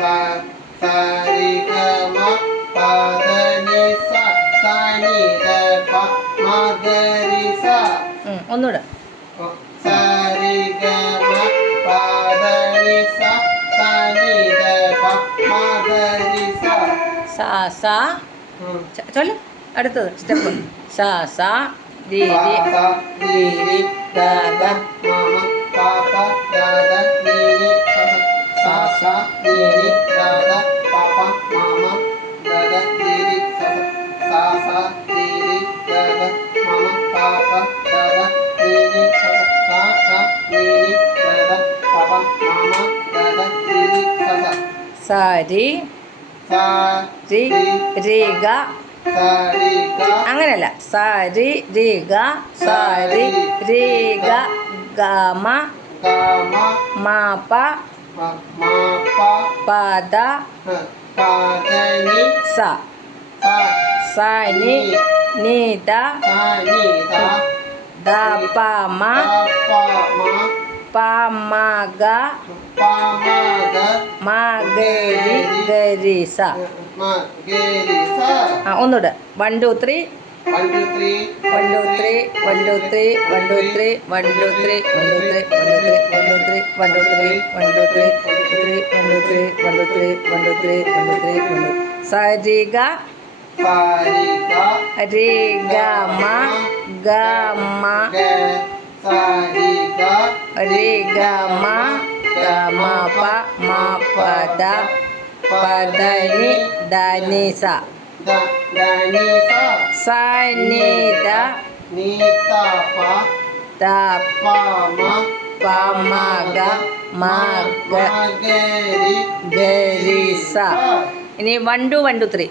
sa sa ri ga ma pa da ni sa sa ni da pa ma ga ri sa. ഒന്നുകൂടെ. sa ri ga ma pa da ni sa sa ni da pa ma ga ri sa. സാ സാ ചൊല്ല്. അടുത്തത് step. സാ സാ രി രി രി രി ഗ ഗ മ മ പ പ ദ ദ നി നി സ സ രി രി ഗ ഗ പ പ മ മ ദ ദ നി നി സ സ രി രി ഗ ഗ മ മ പ പ ദ ദ നി നി സ സ രി രി ഗ ഗ പ പ മ മ ദ ദ നി നി സ സാ രി സാ രി രി ഗ. അങ്ങനെയല്ല. സാ രി രി ഗ സാ രി രി ഗ ഗ മ മ പ പ ദ സ സ നി നി ദ ദ പ മ പ മ ഗ മ ഗ രി ഗ രി സ. ഒന്നുകൂടെ. 1 2 3 1 2 3 1 2 3 1 2 3 1 2 3 1 2 3 1 2 3 1 2 3 1 2 3 1 2 3 1 2 3 1 2 3 1 2 3 1 2 3 1 2 3 1 2 സ രി ഗ രി ഗ മ ഗ മ രി ഗ മ ഗ മ പ മ പ ദ പ ദ നി ദ നി സ സ നി ദ ദ പ മ ഗ മ ഗ ഗ രി സ. ഇനി 1 2 1 2 3